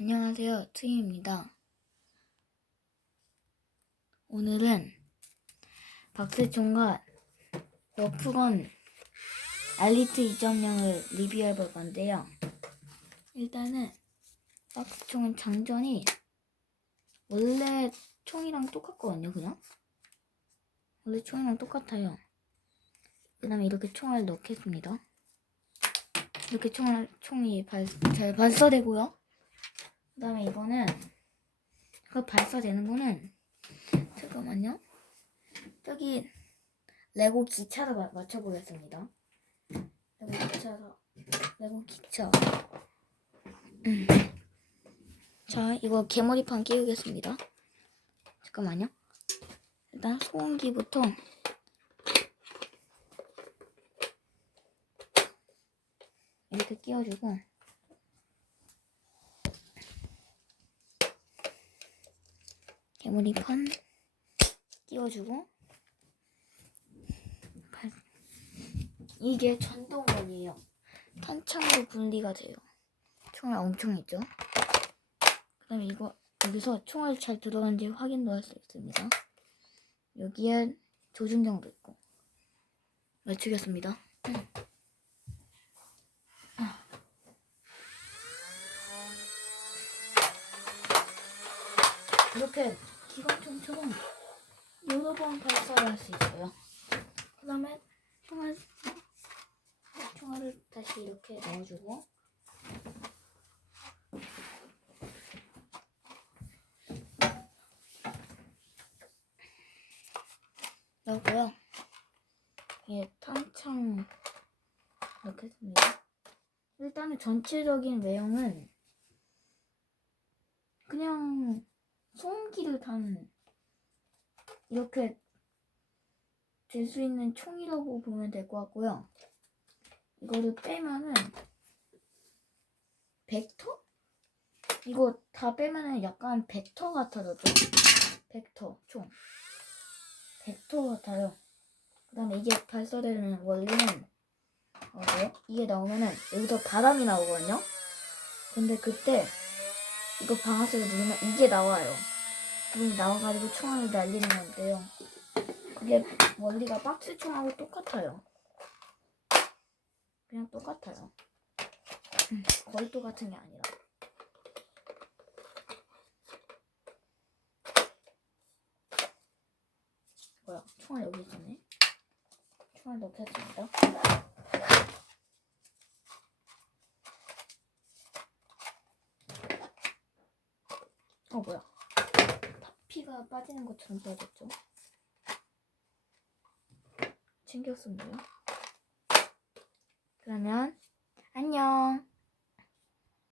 안녕하세요. 트임입니다. 오늘은 박세총과 러프건 알리트 2.0을 리뷰해 볼 건데요. 일단은 박세총은 장전이 원래 총이랑 똑같거든요, 그냥. 원래 총이랑 똑같아요. 그 다음에 이렇게 총알 넣겠습니다. 이렇게 총알, 총이 발, 잘 발사되고요. 그 다음에 이거는 그 발사되는 거는 잠깐만요. 저기 레고 기차를 마- 맞춰보겠습니다. 레고 기차서 레고 기차. 음. 자 이거 개머리판 끼우겠습니다. 잠깐만요. 일단 소음기부터 이렇게 끼워주고 개머리판 끼워주고 발- 이게 전동건이에요. 탄창으로 분리가 돼요. 총알 엄청 있죠? 그 다음에 이거 여기서 총알 잘 들어간지 확인도 할 수 있습니다. 여기에 조준경도 있고 맞추겠습니다. 이렇게 기관총처럼 여러 번 발사를 할수 있어요. 그 다음에 총알, 총알을 다시 이렇게 넣어주고 넣고요. 예, 탄창 이렇게 했습니다. 일단은 전체적인 외형은 그냥 소음기를 단 이렇게 될 수 있는 총이라고 보면 될 것 같고요. 이거를 빼면은 벡터? 이거 다 빼면은 약간 벡터 같아졌죠? 벡터 총. 벡터 같아요. 그 다음에 이게 발사되는 원리는 어, 네. 이게 나오면은 여기서 바람이 나오거든요. 근데 그때 이거 방아쇠를 누르면 이게 나와요. 이게 나와가지고 총알을 날리는 건데요. 그게 원리가 박스 총하고 똑같아요. 그냥 똑같아요. 음, 거의 똑같은 게 아니라. 뭐야? 총알 여기 있네. 총알 넣겠습니다. 어 뭐야? 피가 빠지는 것처럼 빠졌죠? 신경 썼네요. 그러면 안녕.